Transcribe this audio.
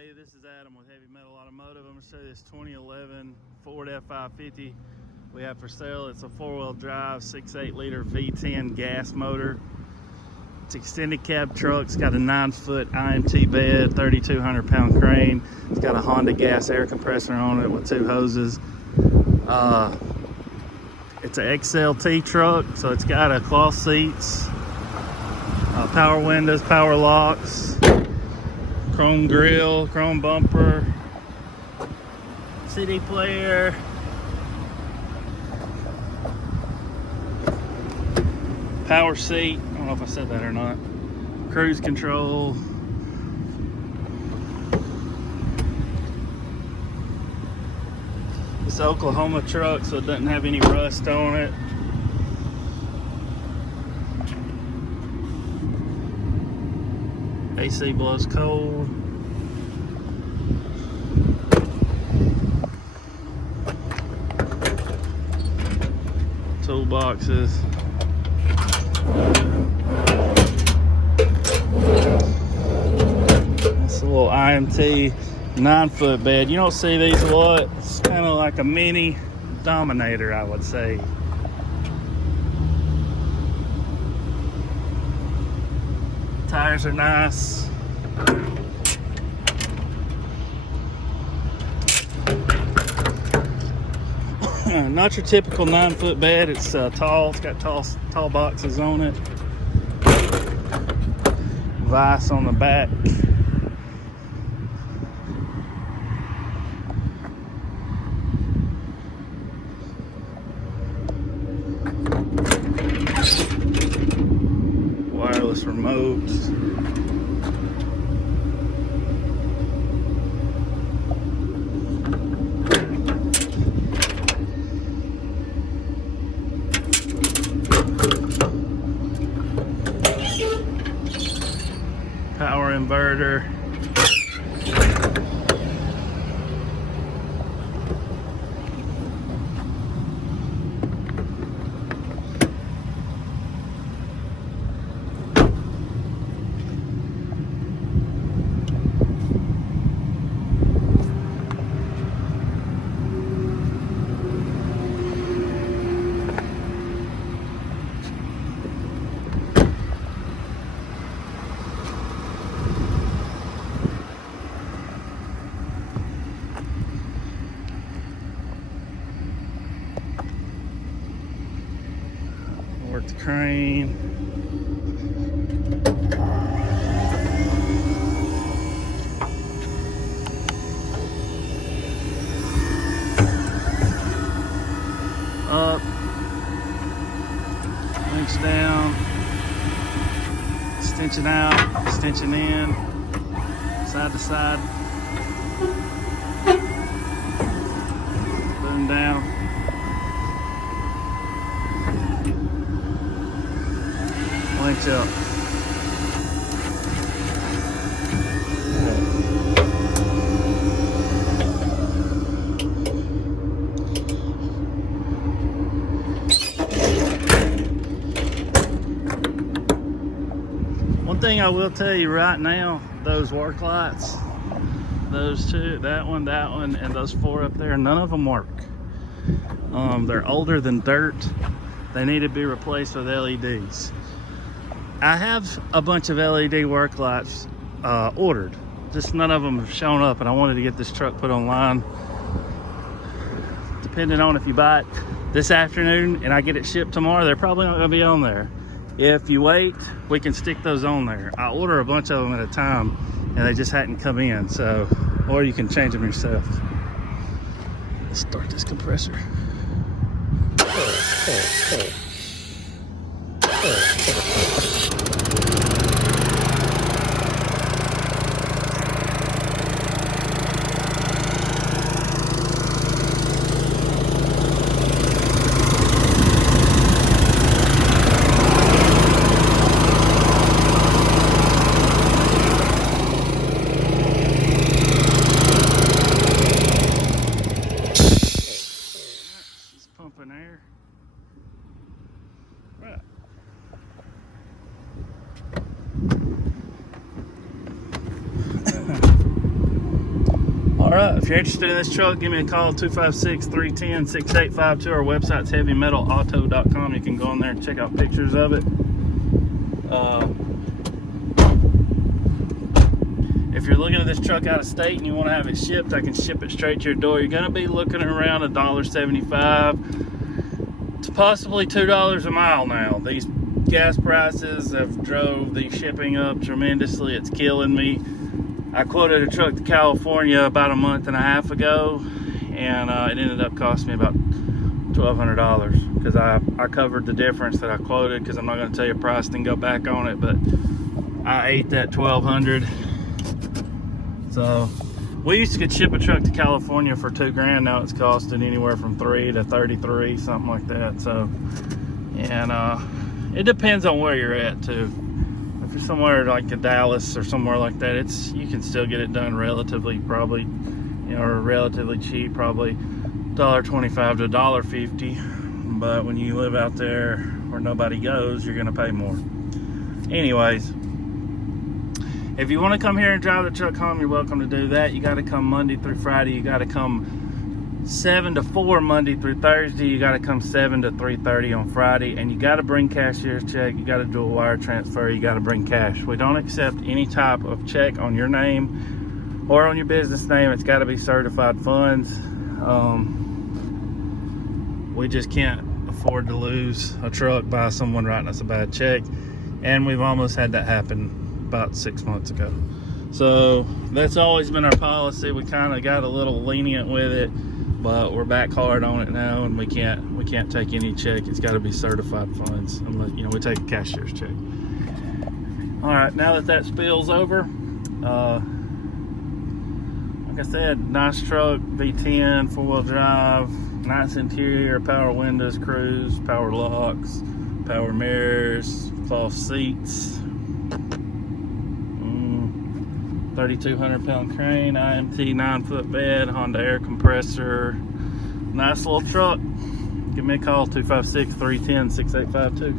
Hey, this is Adam with Heavy Metal Automotive. I'm going to show you this 2011 Ford F550 we have for sale. It's a four-wheel drive, 6.8 liter V10 gas motor. It's extended cab truck. It's got a 9-foot IMT bed, 3,200 pound crane. It's got a Honda gas air compressor on it with 2 hoses. It's an XLT truck, so it's got a cloth seats, power windows, power locks, chrome grille, chrome bumper, CD player, power seat, I don't know if I said that or not, cruise control. It's an Oklahoma truck, so it doesn't have any rust on it. AC blows cold. Toolboxes. It's a little IMT 9-foot bed. You don't see these a lot. It's kind of like a mini Dominator, I would say. Tires are nice. Not your typical 9-foot bed. It's tall. It's got tall boxes on it. Vise on the back. Wireless remotes. Power inverter. Work the crane. Up. Links down. Extension out. Extension in. Side to side. Boom down. Links up. One thing I will tell you right now, those work lights, those two, that one, and those 4 up there, none of them work. They're older than dirt. They need to be replaced with LEDs. I have a bunch of LED work lights ordered, just none of them have shown up, and I wanted to get this truck put online. Depending on if you buy it this afternoon and I get it shipped tomorrow, they're probably not going to be on there. If you wait, we can stick those on there. I order a bunch of them at a time and they just hadn't come in, so, or you can change them yourself. Let's start this compressor. Pumping air. Right. All right, if you're interested in this truck, give me a call, 256-310-6852. Our website's heavymetalauto.com. You can go on there and check out pictures of it. If you're looking at this truck out of state and you want to have it shipped, I can ship it straight to your door. You're going to be looking around $1.75 to possibly $2 a mile now. These gas prices have drove the shipping up tremendously. It's killing me. I quoted a truck to California about a month and a half ago, and it ended up costing me about $1,200 because I covered the difference that I quoted, because I'm not going to tell you a price and go back on it, but I ate that $1,200. So we used to could ship a truck to California for $2,000. Now it's costing anywhere from $3 to $33, something like that. So, and it depends on where you're at too. If you're somewhere like Dallas or somewhere like that, you can still get it done relatively, probably, or relatively cheap, probably $1.25 to $1.50. But when you live out there where nobody goes, you're gonna pay more. Anyways, if you want to come here and drive the truck home, you're welcome to do that. You got to come Monday through Friday. You got to come 7 to 4 Monday through Thursday. You got to come 7 to 3:30 on Friday. And you got to bring cashier's check. You got to do a wire transfer. You got to bring cash. We don't accept any type of check on your name or on your business name. It's got to be certified funds. We just can't afford to lose a truck by someone writing us a bad check. And we've almost had that happen about 6 months ago. So that's always been our policy. We kind of got a little lenient with it, but we're back hard on it now, and we can't take any check. It's got to be certified funds, unless we take a cashier's check. All right, now that spill's over, like I said, nice truck, V10, 4-wheel drive, nice interior, power windows, cruise, power locks, power mirrors, cloth seats, 3,200 pound crane, IMT 9-foot bed, Honda air compressor. Nice little truck. Give me a call, 256-310-6852.